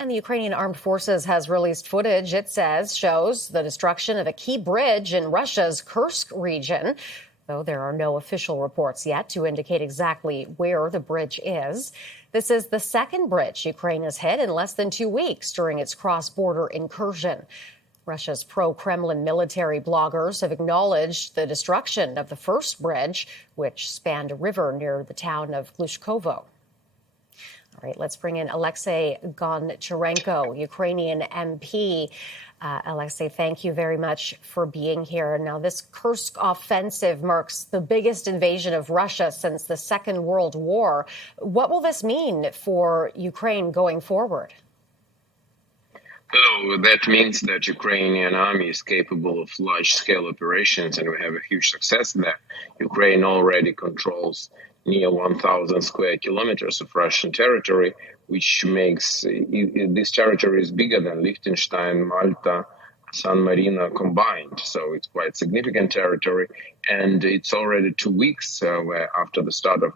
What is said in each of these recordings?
And the Ukrainian Armed Forces has released footage, it says, shows the destruction of a key bridge in Russia's Kursk region, though there are no official reports yet to indicate exactly where the bridge is. This is the second bridge Ukraine has hit in less than 2 weeks during its cross-border incursion. Russia's pro-Kremlin military bloggers have acknowledged the destruction of the first bridge, which spanned a river near the town of Glushkovo. All right, let's bring in Alexey Goncharenko, Ukrainian MP. Alexey, thank you very much for being here. Now, this Kursk offensive marks the biggest invasion of Russia since the Second World War. What will this mean for Ukraine going forward? So that means that Ukrainian army is capable of large-scale operations, and we have a huge success there. Ukraine already controls near 1,000 square kilometers of Russian territory, which makes this territory is bigger than Liechtenstein, Malta, San Marino combined. So it's quite significant territory, and it's already 2 weeks after the start of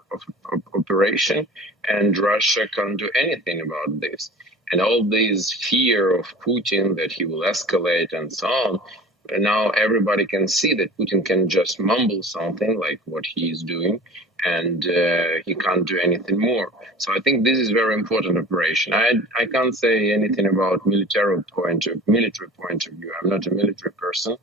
operation, and Russia can't do anything about this. And all this fear of Putin that he will escalate and so on, and now everybody can see that Putin can just mumble something like what he is doing, and he can't do anything more. So I think this is a very important operation. I can't say anything about military point of view. I'm not a military person,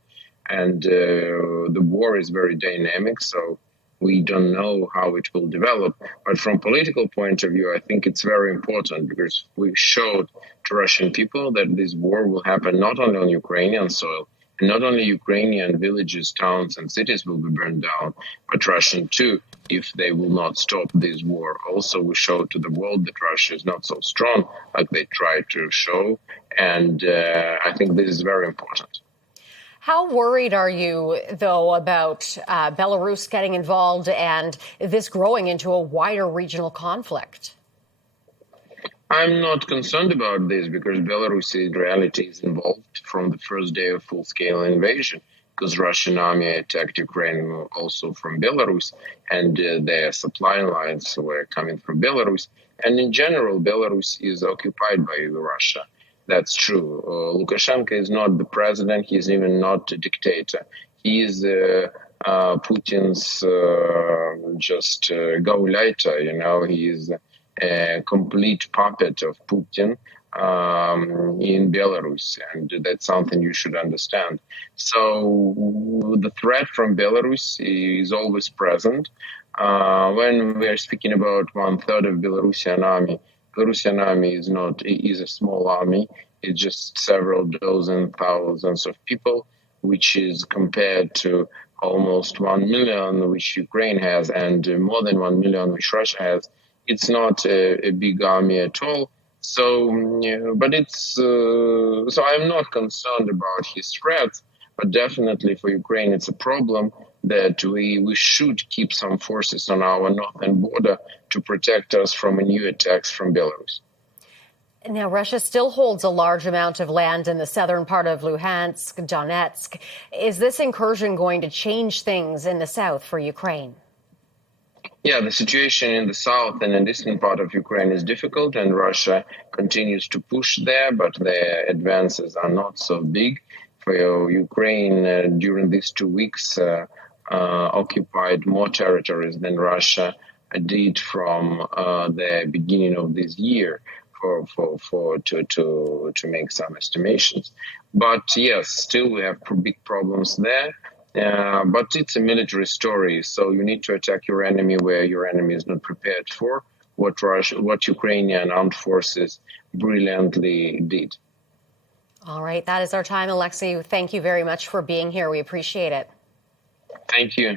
and the war is very dynamic, so we don't know how it will develop. But from political point of view, I think it's very important because we showed to Russian people that this war will happen not only on Ukrainian soil, and not only Ukrainian villages, towns, and cities will be burned down, but Russian too, if they will not stop this war. Also, we showed to the world that Russia is not so strong like they tried to show, and I think this is very important. How worried are you, though, about Belarus getting involved and this growing into a wider regional conflict? I'm not concerned about this because Belarus in reality is involved from the first day of full-scale invasion, because Russian army attacked Ukraine also from Belarus, and their supply lines were coming from Belarus. And in general, Belarus is occupied by Russia. That's true. Lukashenko is not the president. He's even not a dictator. He is Putin's go-later. He is a complete puppet of Putin in Belarus, and that's something you should understand. So the threat from Belarus is always present. When we are speaking about 1/3 of Belarusian army is a small army. It's just several dozen thousands of people, which is compared to almost 1 million which Ukraine has, and more than 1 million which Russia has. It's not a big army at all. So, but so I'm not concerned about his threats, but definitely for Ukraine it's a problem that we should keep some forces on our northern border to protect us from new attacks from Belarus. Now, Russia still holds a large amount of land in the southern part of Luhansk, Donetsk. Is this incursion going to change things in the south for Ukraine? Yeah, the situation in the south and in the eastern part of Ukraine is difficult, and Russia continues to push there, but their advances are not so big. For Ukraine, during these 2 weeks, occupied more territories than Russia did from the beginning of this year. To make some estimations. But yes, still we have big problems there. But it's a military story, so you need to attack your enemy where your enemy is not prepared for, what Ukrainian armed forces brilliantly did. All right, that is our time, Alexey. Thank you very much for being here. We appreciate it. Thank you.